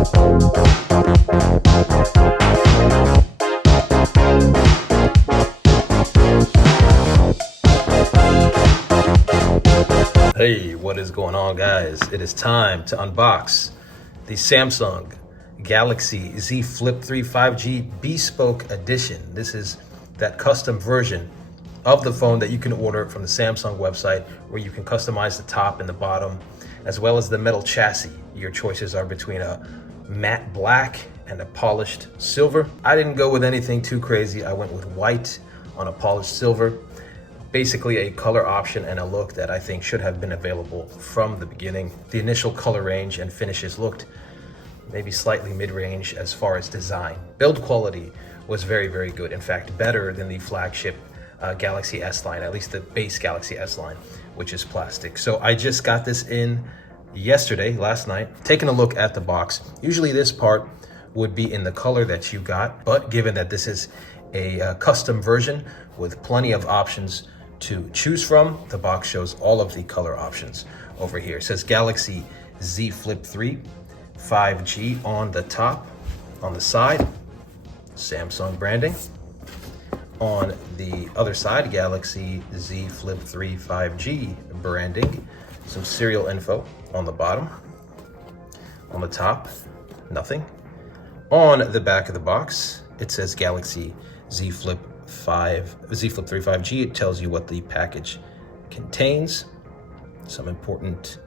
Hey, what is going on, guys? It is time to unbox the Samsung Galaxy Z Flip3 5G Bespoke Edition. This is that custom version of the phone that you can order from the Samsung website, where you can customize the top and the bottom, as well as the metal chassis. Your choices are between a matte black and a polished silver. I didn't go with anything too crazy. I went with white on a polished silver. Basically a color option and a look that I think should have been available from the beginning. The initial color range and finishes looked maybe slightly mid-range as far as design. Build quality was very, very good. In fact, better than the flagship Galaxy S line, at least the base Galaxy S line, which is plastic. So I just got this in yesterday, last night, taking a look at the box. Usually this part would be in the color that you got, but given that this is a custom version with plenty of options to choose from, the box shows all of the color options over here. It says Galaxy Z Flip3 5G on the top, on the side, Samsung branding. On the other side, Galaxy Z Flip3 5G branding. Some serial info on the bottom. On the top, nothing. On the back of the box, it says Galaxy Z Flip3 5G. It tells you what the package contains, some important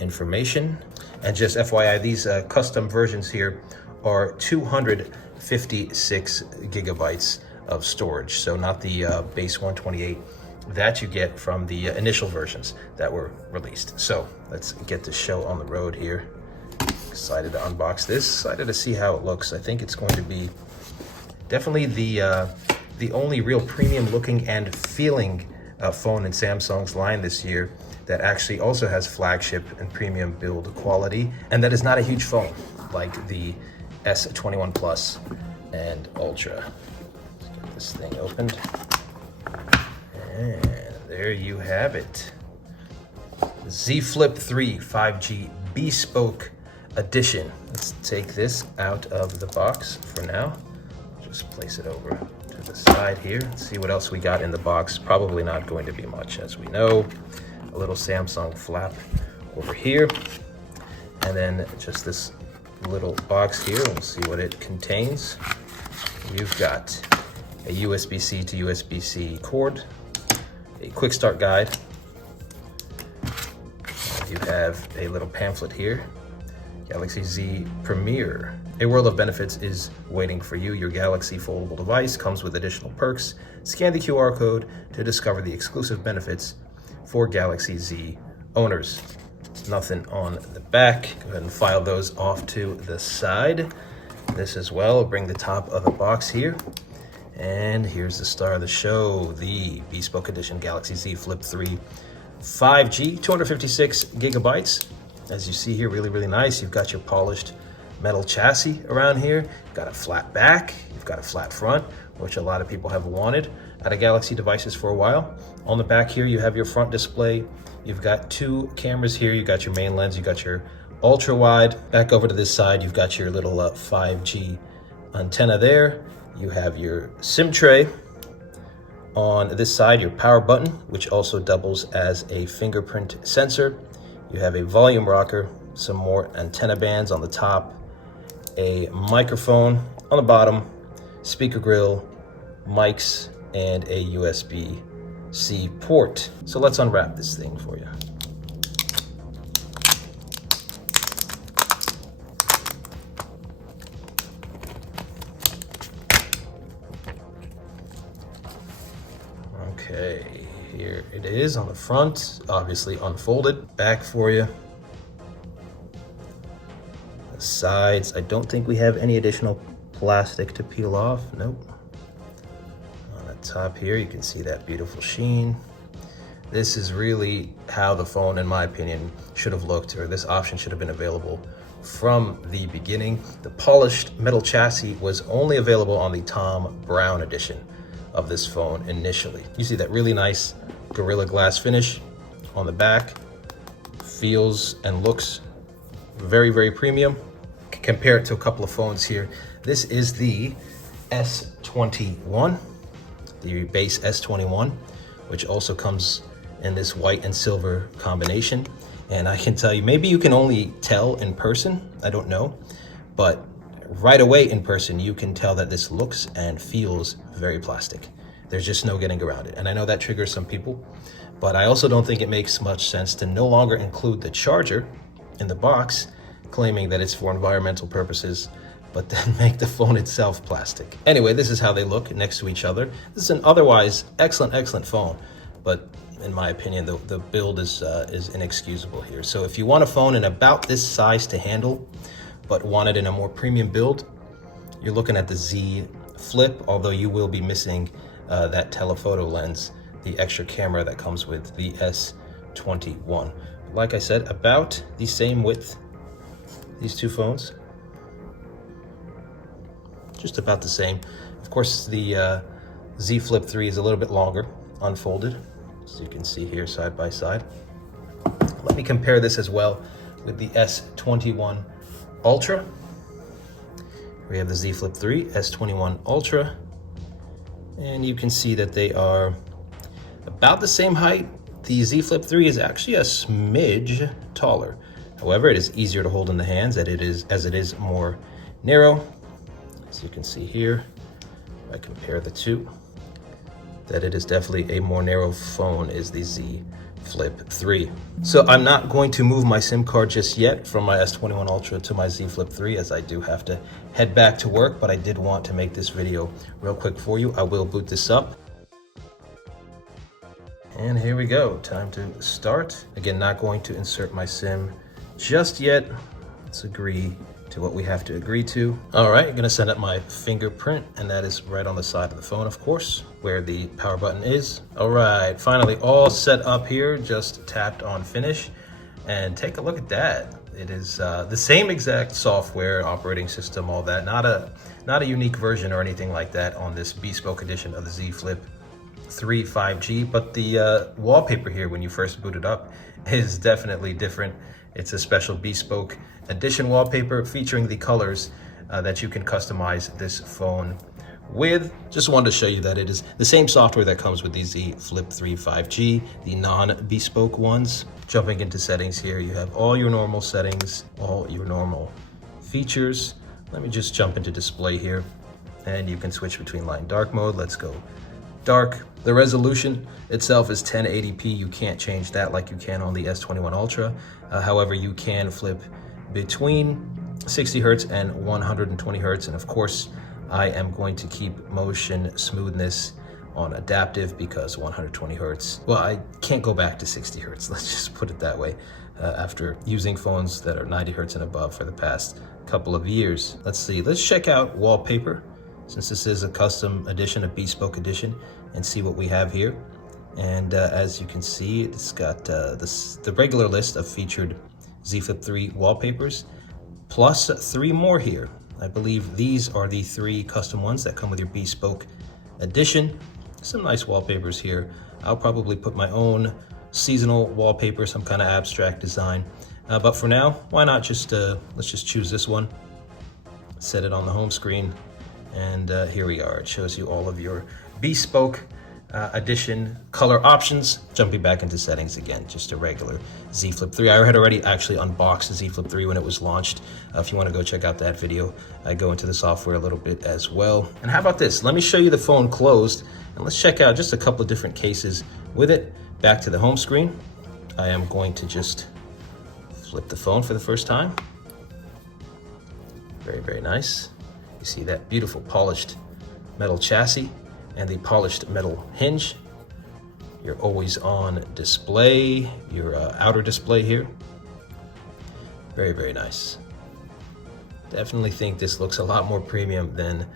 information. And just FYI, these custom versions here are 256 gigabytes of storage. So not the base 128 that you get from the initial versions that were released. So let's get the show on the road here. Excited to unbox this, excited to see how it looks. I think it's going to be definitely the only real premium looking and feeling phone in Samsung's line this year that actually also has flagship and premium build quality, and that is not a huge phone like the S21 Plus and Ultra. Let's get this thing opened. And there you have it. Z Flip3 5G Bespoke Edition. Let's take this out of the box for now. Just place it over to the side here. Let's see what else we got in the box. Probably not going to be much, as we know. A little Samsung flap over here. And then just this little box here. We'll see what it contains. You've got a USB-C to USB-C cord, a quick start guide. You have a little pamphlet here. Galaxy Z Premier. A world of benefits is waiting for you. Your Galaxy foldable device comes with additional perks. Scan the QR code to discover the exclusive benefits for Galaxy Z owners. Nothing on the back. Go ahead and file those off to the side. This as well, bring the top of the box here. And here's the star of the show, the Bespoke Edition Galaxy Z Flip3 5G, 256 gigabytes. As you see here, really, really nice. You've got your polished metal chassis around here. You've got a flat back, you've got a flat front, which a lot of people have wanted out of Galaxy devices for a while. On the back here, you have your front display. You've got two cameras here. You've got your main lens, you got your ultra wide. Back over to this side, you've got your little 5G antenna there. You have your SIM tray. On this side, your power button, which also doubles as a fingerprint sensor. You have a volume rocker, some more antenna bands on the top, a microphone on the bottom, speaker grill, mics, and a USB-C port. So let's unwrap this thing for you. Okay, here it is on the front, obviously unfolded. Back for you. The sides, I don't think we have any additional plastic to peel off, nope. On the top here, you can see that beautiful sheen. This is really how the phone, in my opinion, should have looked, or this option should have been available from the beginning. The polished metal chassis was only available on the Tom Brown edition of this phone initially. You see that really nice Gorilla Glass finish on the back. Feels and looks very, very premium. compare it to a couple of phones here. This is the S21, the base S21, which also comes in this white and silver combination. And I can tell you, maybe you can only tell in person, I don't know, but right away in person, you can tell that this looks and feels very plastic. There's just no getting around it. And I know that triggers some people, but I also don't think it makes much sense to no longer include the charger in the box, claiming that it's for environmental purposes, but then make the phone itself plastic. Anyway, this is how they look next to each other. This is an otherwise excellent phone, but in my opinion, the build is inexcusable here. So if you want a phone in about this size to handle, but want it in a more premium build, you're looking at the Z Flip, although you will be missing that telephoto lens, the extra camera that comes with the S21. Like I said, about the same width, these two phones, just about the same. Of course, the Z Flip3 is a little bit longer, unfolded, as you can see here side by side. Let me compare this as well with the S21 Ultra. We have the Z Flip3, S21 Ultra, and you can see that they are about the same height. The Z Flip3 is actually a smidge taller. However, it is easier to hold in the hands as it is more narrow. As you can see here, if I compare the two, that it is definitely a more narrow phone is the Z Flip 3. So I'm not going to move my SIM card just yet from my S21 Ultra to my Z Flip 3, as I do have to head back to work, but I did want to make this video real quick for you. I will boot this up. And here we go, time to start. Again, not going to insert my SIM just yet. Let's agree to what we have to agree to. All right, I'm gonna set up my fingerprint, and that is right on the side of the phone, of course, where the power button is. All right, finally all set up here, just tapped on finish, and take a look at that. It is the same exact software, operating system, all that, not a unique version or anything like that on this bespoke edition of the Z Flip 3 5G, but the wallpaper here when you first boot it up is definitely different. It's a special bespoke edition wallpaper featuring the colors that you can customize this phone with. Just wanted to show you that it is the same software that comes with the Z Flip 3 5G, the non-bespoke ones. Jumping into settings here, you have all your normal settings, all your normal features. Let me just jump into display here, and you can switch between light and dark mode. Let's go dark. The resolution itself is 1080p. You can't change that like you can on the S21 Ultra. However, you can flip between 60 Hertz and 120 Hertz. And of course, I am going to keep motion smoothness on adaptive because 120 Hertz, well, I can't go back to 60 Hertz. Let's just put it that way. After using phones that are 90 Hertz and above for the past couple of years. Let's see, let's check out wallpaper, since this is a custom edition, a bespoke edition, and see what we have here. And as you can see, it's got the regular list of featured Z Flip 3 wallpapers, plus 3 more here. I believe these are the 3 custom ones that come with your bespoke edition. Some nice wallpapers here. I'll probably put my own seasonal wallpaper, some kind of abstract design. But for now, why not just, let's just choose this one, set it on the home screen, and here we are. It shows you all of your bespoke edition color options. Jumping back into settings again, just a regular Z Flip 3. I had already actually unboxed the Z Flip 3 when it was launched. If you want to go check out that video, I go into the software a little bit as well. And how about this? Let me show you the phone closed, and let's check out just a couple of different cases with it. Back to the home screen. I am going to just flip the phone for the first time. Very, very nice. You see that beautiful polished metal chassis and the polished metal hinge. Your always on display, your outer display here. Very, very nice. Definitely think this looks a lot more premium than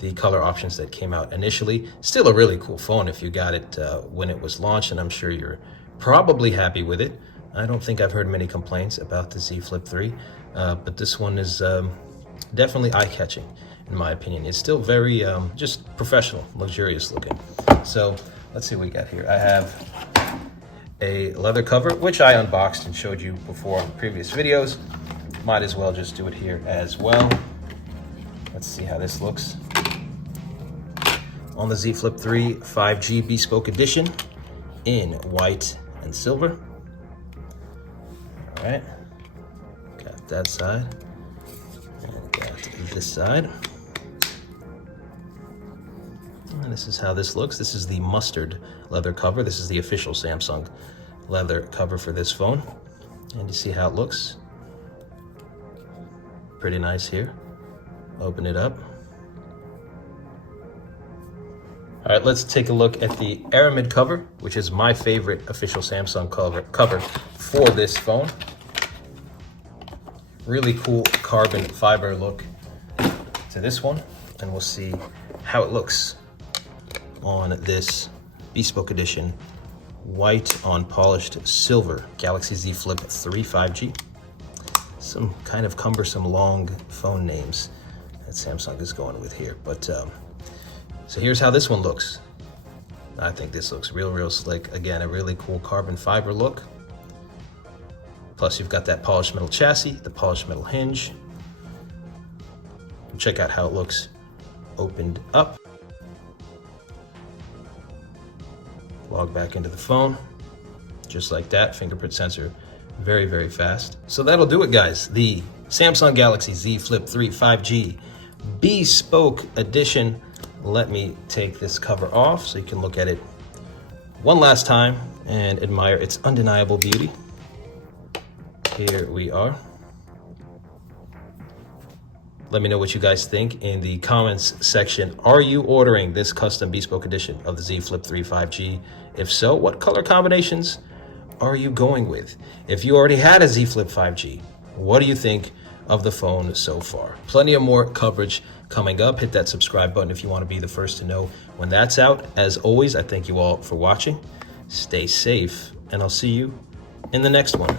the color options that came out initially. Still a really cool phone if you got it when it was launched, and I'm sure you're probably happy with it. I don't think I've heard many complaints about the Z Flip 3, but this one is definitely eye-catching in my opinion. It's still very just professional, luxurious looking. So let's see what we got here. I have a leather cover, which I unboxed and showed you before on previous videos. might as well just do it here as well. Let's see how this looks on the Z Flip3 5G Bespoke Edition in white and silver. All right, got that side, and got this side. And this is how this looks. This is the mustard leather cover. This is the official Samsung leather cover for this phone. And you see how it looks. Pretty nice here. Open it up. All right, let's take a look at the Aramid cover, which is my favorite official Samsung cover for this phone. Really cool carbon fiber look to this one, and we'll see how it looks on this Bespoke Edition white on polished silver Galaxy Z Flip3 5G. Some kind of cumbersome long phone names that Samsung is going with here, but so here's how this one looks. I think this looks real slick. Again, a really cool carbon fiber look. Plus you've got that polished metal chassis, the polished metal hinge. Check out how it looks opened up. Log back into the phone, just like that. Fingerprint sensor, very fast. So that'll do it, guys. The Samsung Galaxy Z Flip3 5G Bespoke Edition. Let me take this cover off so you can look at it one last time and admire its undeniable beauty. Here we are. Let me know what you guys think in the comments section. Are you ordering this custom Bespoke Edition of the Z Flip3 5G? If so, what color combinations are you going with? If you already had a Z Flip 5G, what do you think of the phone so far? Plenty of more coverage coming up. Hit that subscribe button if you want to be the first to know when that's out. As always, I thank you all for watching. Stay safe, and I'll see you in the next one.